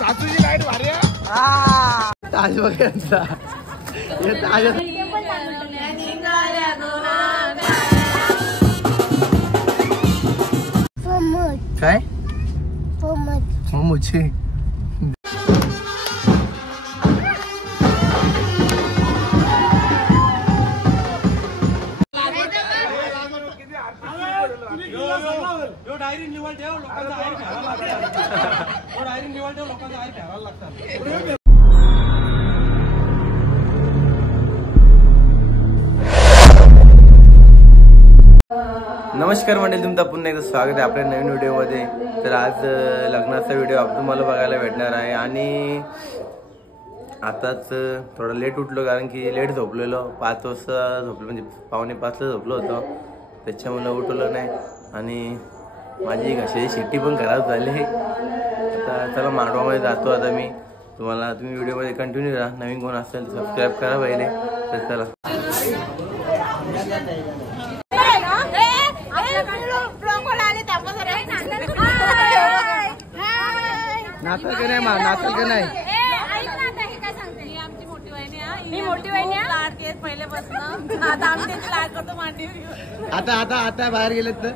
सासूची लाईट भारी आहे. ताज बघायचा काय मुझे नमस्कार मंडळी, तुमचं पुन्हा एकदा स्वागत आहे आपल्या नवीन व्हिडिओमध्ये. तर आज लग्नाचा व्हिडिओ तुम्हाला बघायला भेटणार आहे. आणि आताच थोडं लेट उठलो कारण की लेट झोपलेलो. 5 वाजता झोपलो, म्हणजे 4:45ला झोपलो होतो, त्याच्यामुळे उठवलं नाही. आणि माझी घशाची शिट्टी पण खराब झाली. आता चला मांडवामध्ये जातो आता मी. तुम्ही व्हिडिओमध्ये कंटिन्यू राहा. नवीन कोण असेल तर सबस्क्राईब करा पहिले. तर चला नाचल का नाही नाचल का नाही. आता आता आता बाहेर गेलेत तर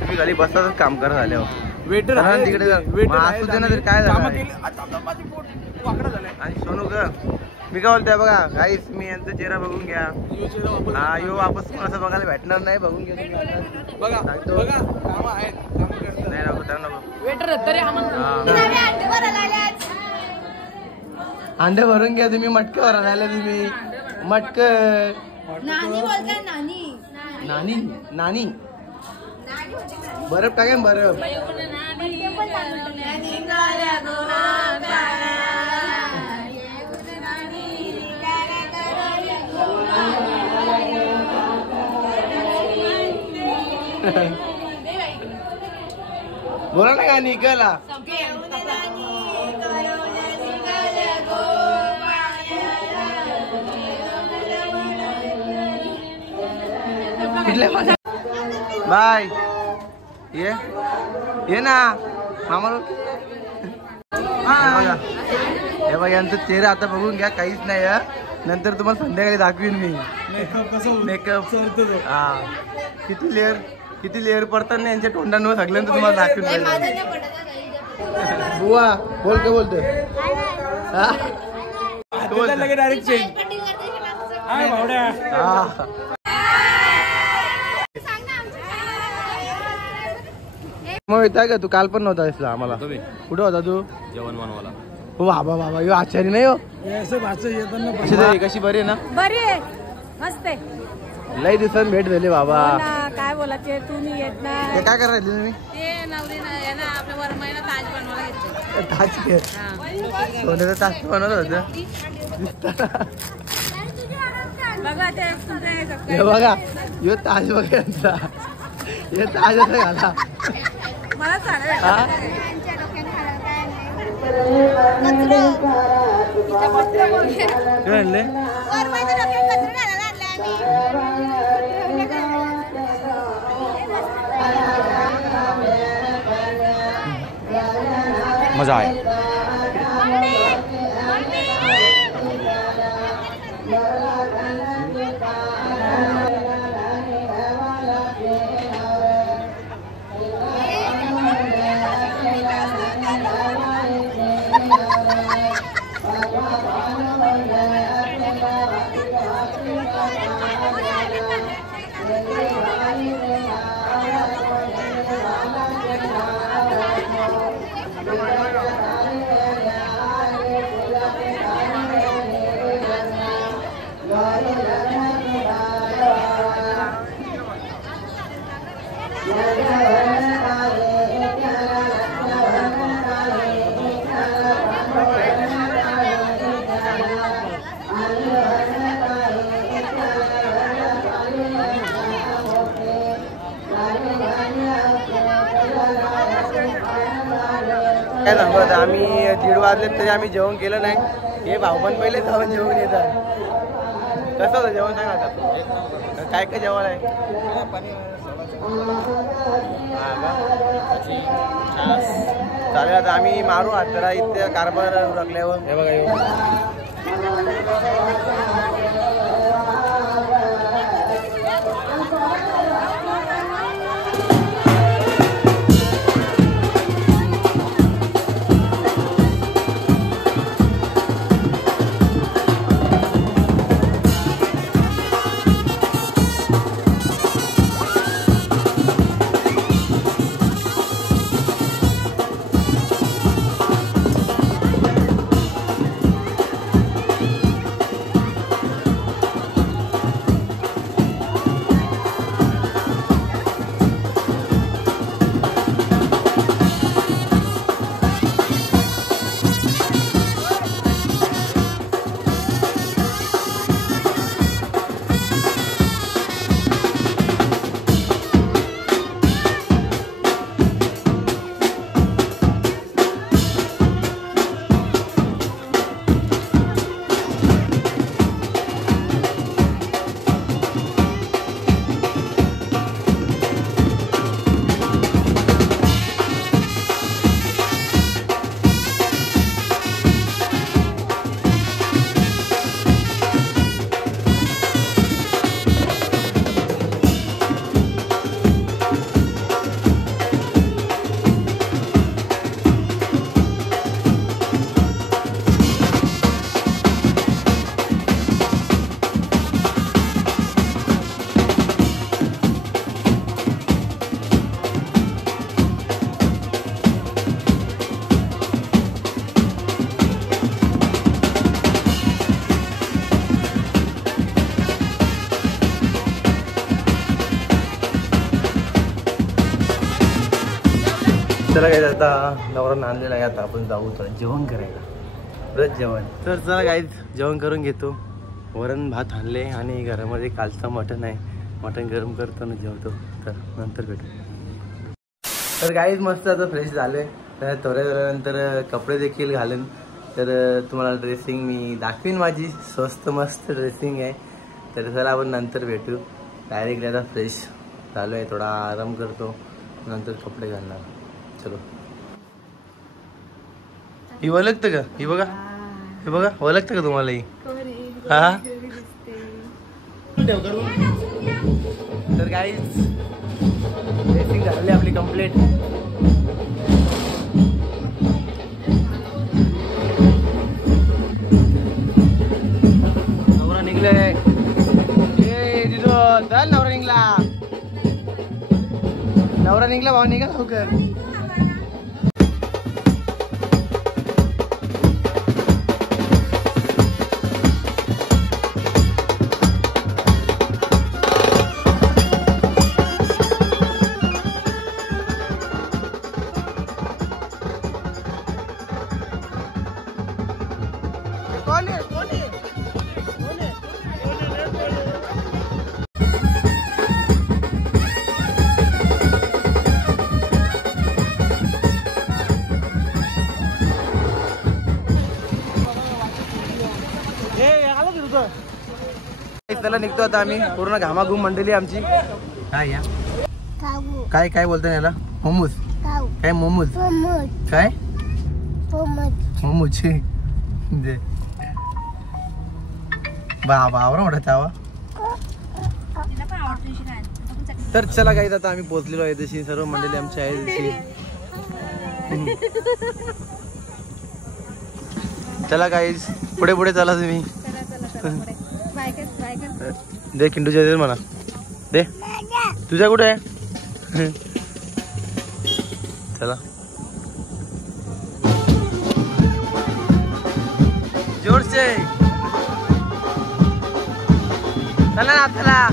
तुम्ही खाली बसताच काम करा झाल्यावर वेटर तिकडे असू दे ना. तर काय झालं आणि सोनू का मी काय बोलतोय बघा गाईस, मी यांचा चेहरा बघून घ्या. हा यो वापस कोणाचा बघायला भेटणार नाही. बघून घ्या तुम्ही. नाही अंडे भरून घ्या तुम्ही. मटक भरायला आले तुम्ही. मटक नानी नानी बर्फ टाकेन बर्फ. बोला ना का निघाला बाय ये ना आम्हाला. हे बघा यांचा चेहरा आता बघून घ्या. काहीच नाही. नंतर तुम्हाला संध्याकाळी दाखवीन मी मेकअप. हा किती लेअर पडतात ना यांच्या तोंडांवर सगळ्यांचं तुम्हाला दाखवून. बुवा बोल काय बोलतोय. Direct change. मग येताय का तू? काल पण नव्हता दिसला आम्हाला. कुठे होता तू? जेवण बनवायला. हो बाबा बाबा यो आचारी नाही हो. कशी बरी आहे ना? बरी आहे मस्त आहे. लई दिवसांनी भेट झाली बाबा. काय बोलायचे तुम्ही येत नाही. काय करायला तुम्ही? ताज सोन्याचा ताज बनवलं होतं. बघा यो ताज बघायचा. हे ताज असं घाला. मजा आया. काय सांगू आता, आम्ही 1:30 वाजले तरी आम्ही जेवण केलं नाही. हे भाऊ पण पहिले जाऊन जेवण येतात. कसं होतं जेवण सांगा आता. काय काय जेवण आहे? हा का? चालेल आता आम्ही मारू हात जरा इथे कारभार रखल्यावर. हे बघा चला काय आता नवरा नांदलेला आहे. आता आपण जाऊ थोडं जेवण करायला. परत जेवण. तर चला काय जेवण करून घेतो. वरण भात आणले आणि घरामध्ये कालचं मटण आहे. मटण गरम करतो ना जेवतो. तर नंतर भेटू. तर काहीच मस्त आता फ्रेश झाले. तर थोड्या वेळानंतर कपडे देखील घालेन. तर तुम्हाला ड्रेसिंग मी दाखवीन. माझी स्वस्त मस्त ड्रेसिंग आहे. तर चला आपण नंतर भेटू. डायरेक्टली आता फ्रेश झालो आहे. थोडा आराम करतो नंतर कपडे घालणार. चलो. ही ओळखतं का? ही बघा. हे बघा ओळखतं का तुम्हाला ही? हा. तर गाईज ड्रेसिंग झालेली आपली कंप्लीट. नवरा निघले. चल नवरा निघला. नवरा निघला भाऊ. निघा लवकर. त्याला निघतो आता आम्ही. पूर्ण घामाघूम मंडळी आमची. काय या काय काय बोलतो याला? मोमोज. काय मोमोज? काय मोमोज? बाबा मोठा चावा. तर चला काही आता आम्ही पोहोचलेलो आहे. तशी सर्व मंडळी आमची आहे. चला गाईज पुढे पुढे चला तुम्ही. दे किंडूच्या दे मला. दे तुझ्या कुठे आहे? चला जोर से. चला ना चला.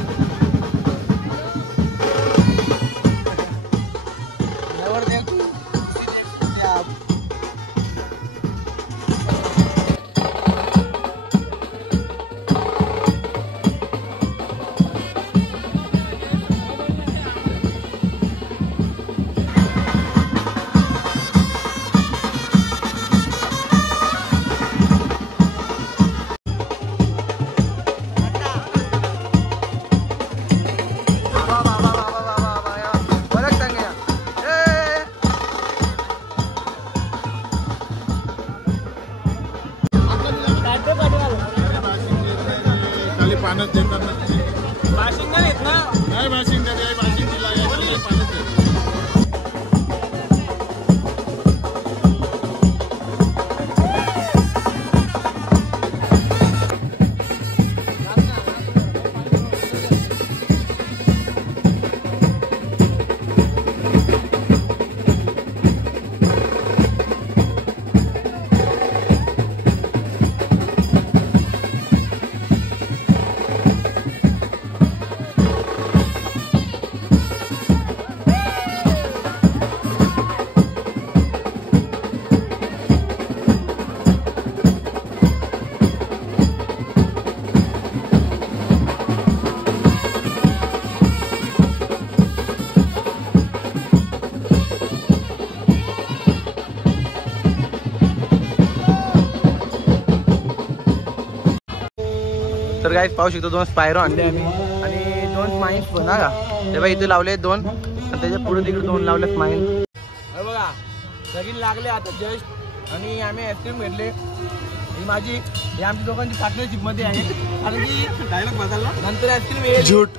गाईस पाहू शकतो 2 स्पायरो आणले आम्ही आणि 2 स्माइल्स पण का तेव्हा इथे लावले 2 आणि त्याच्या पुढे तिकडे 2 लावले स्माइल बघा लगीन लागले आता जस्ट आणि आम्ही आईस्क्रीम घेतले ही माझी ही आमच्या दोघांची पार्टनरशिप मध्ये आहे कारण की डायलॉग बदलला नंतर आईस्क्रीम येईल झूट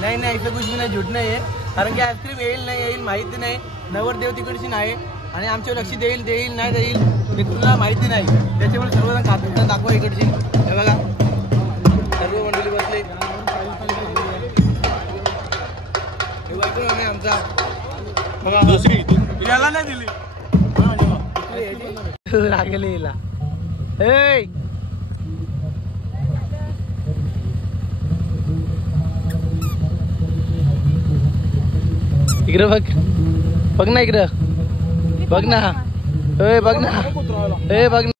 नाही नाही असं कुछ नाही झूट नाही आहे कारण की आईस्क्रीम येईल नाही येईल माहिती नाही नवरदेव तिकडची नाही आणि आमच्या लक्ष देईल देईल नाही देईल हे तुला माहिती नाही त्याच्यामुळे सर्वजण खातात दाखवा इकडची हे बघा सर्व मंडळी बसले आमचा याला नाही दिली लागले हिला इकडे बघ बघ ना इकडं बघ ना बघ ना बघ ना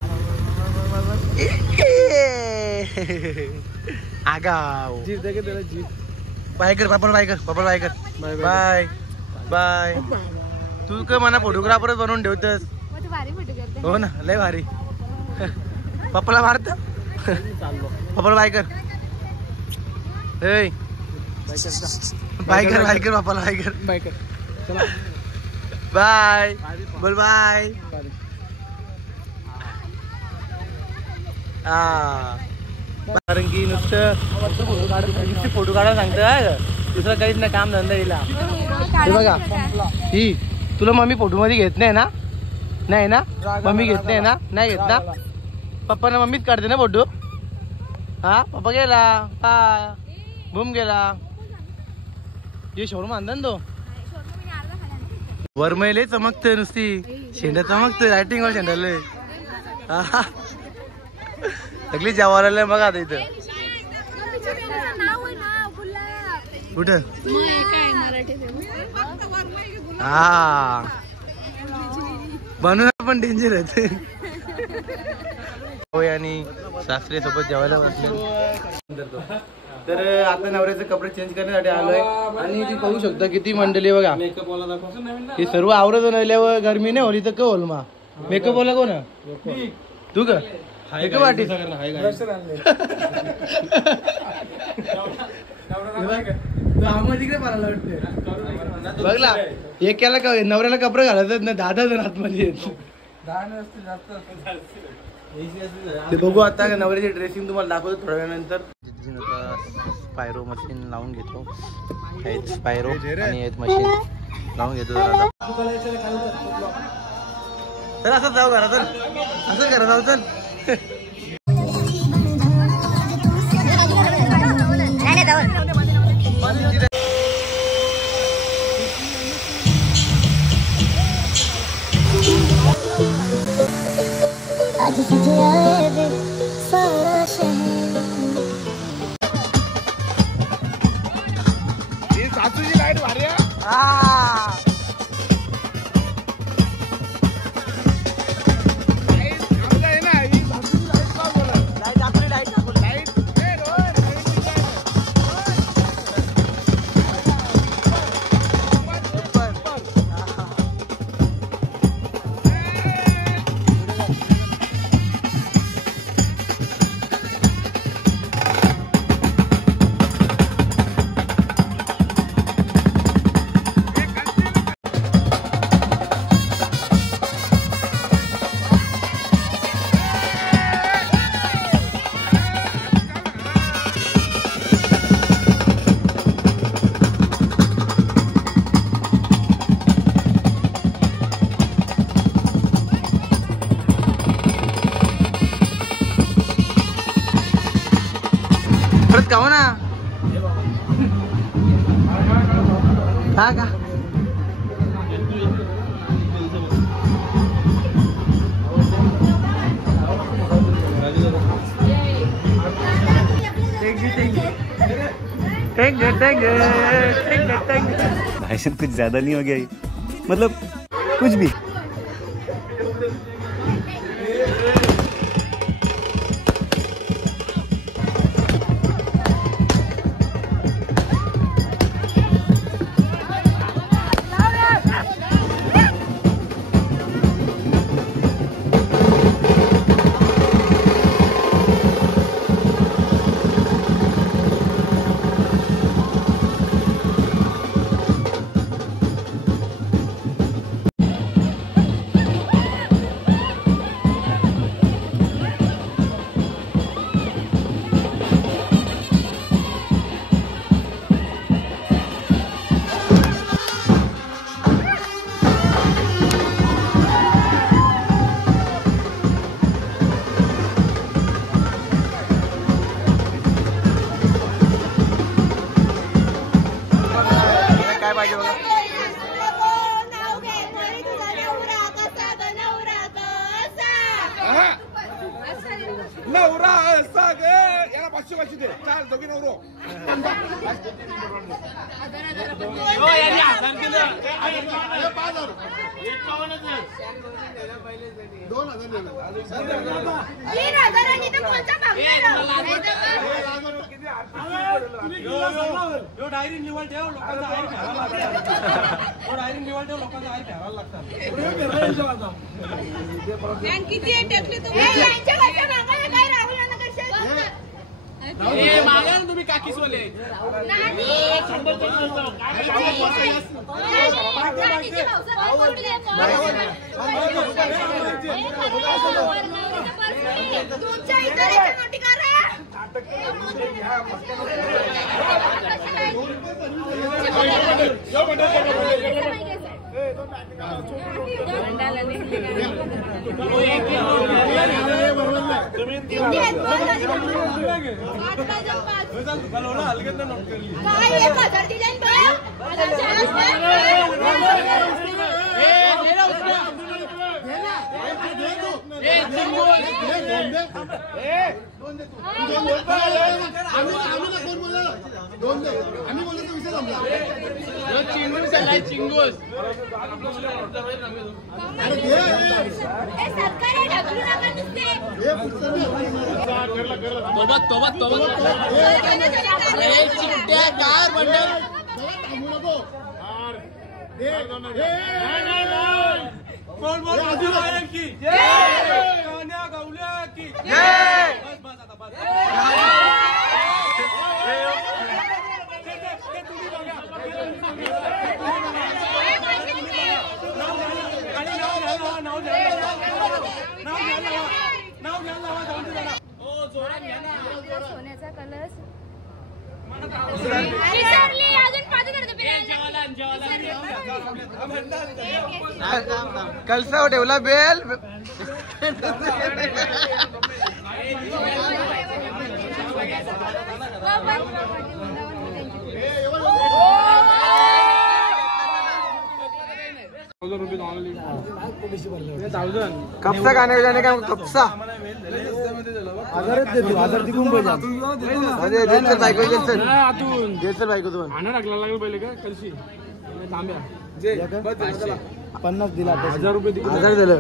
आगाव बाय कर पापड बाय कर पापड बाय कर बाय बाय तू काय मला फोटोग्राफरच बनवून ठेवतस हो ना लय भारी पप्पाला मारत पप्पाला बाय कर बाय कर पप्पाला बाय कर बाय बोल बाय कारण की नुसतं फोटो काढायला सांगतं दुसरं काहीच नाही काम धंदा येईल बघा ही तुला मम्मी फोटो मध्ये घेत नाही ना नाही ना मम्मी घेत नाही ना नाही घेत ना पप्पाना मम्मीच काढते ना फोटो हा पप्पा गेला हा घुम गेला ये शोरूम आणला ना तो वरमैले चमकते नुसती शेंडा चमकते लायटिंग वर शेंडाले सगळी जेवायला बघा आता इथं कुठं हा बनवून पण डेंजर आहे आणि सासरे सोबत जेवायला बसले तर आता नवऱ्याचे कपडे चेंज करण्यासाठी आलोय आणि ती पाहू शकता किती मंडळी बघा हे सर्व आवरत राहिल्यावर गरमी नाही होली तर का होल मा मेकअप वाला कोण तू का मेकअप आर्टिस्ट बघला एक केला का नवऱ्याला कपडे घालतात ना 10 जण आतमध्ये ते बघू आता नवऱ्याची ड्रेसिंग तुम्हाला दाखवतो थोड्या वेळानंतर स्पायरो मशीन लावून घेतो स्पायरो आणि मशीन लावून घेतो तर असं जाऊ घरा चल असं करा जाऊ चल सासूची लाईट भारी परत का हो ना हा का भाई साहब कुछ ज्यादा नहीं हो गया ये? मतलब कुछ भी डायरी निवड ठेव लोकांचा आहे डायरी निवड ठेव लोकांचा आहे ठेवायला लागतात किती टेकली तुम्ही काकीस वाले सोन्याचा कलश कलसा ठेवला बेल कपसा खाने जाने का कपसा हजार तिकून बायको तू पहिले का कलशी तांब्या 50 दिला 1000 रुपये 1000 दिलं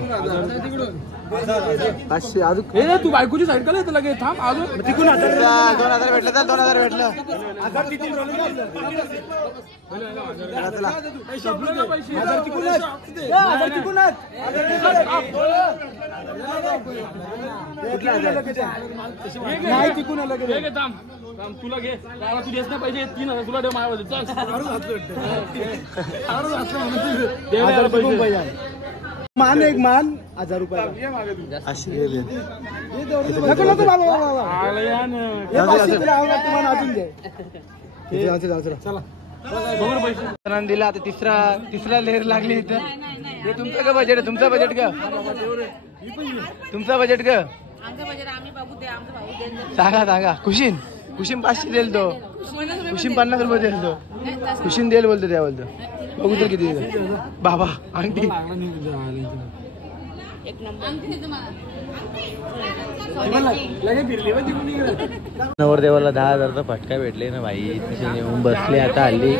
500 अजून हे तू बायकोची साईड का लगे थांब अजून तिकून 2000 भेटलं तर 2000 भेटलं तुला घे तू देस नाही पाहिजे 3000 तुला दे माझ्यामध्ये मान एक मान 1000 रुपये दिला आता तिसरा लेअर लागली इथं हे तुमचं का बजेट आहे तुमचं बजेट का तुमचं बजेट का सांगा खुशीन 500 देईल तो खुशीन 50 रुपये देईल तो खुशीन देईल बोलतो त्या बोलतो बघू तर किती बाबा अंगठी नवरदेवाला 10,000चा फटका भेटले ना भाई तसे येऊन बसले आता हल्ली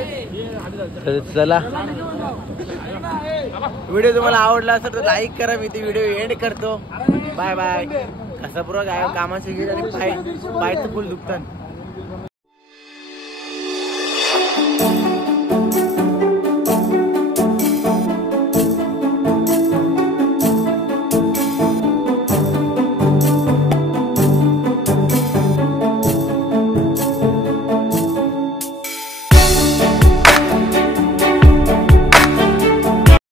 तर चला व्हिडिओ तुम्हाला आवडला असेल तर लाईक करा मी ते व्हिडिओ एंड करतो बाय बाय कसा पुरा काय कामाची गेली आणि पाय तर फुल दुखतात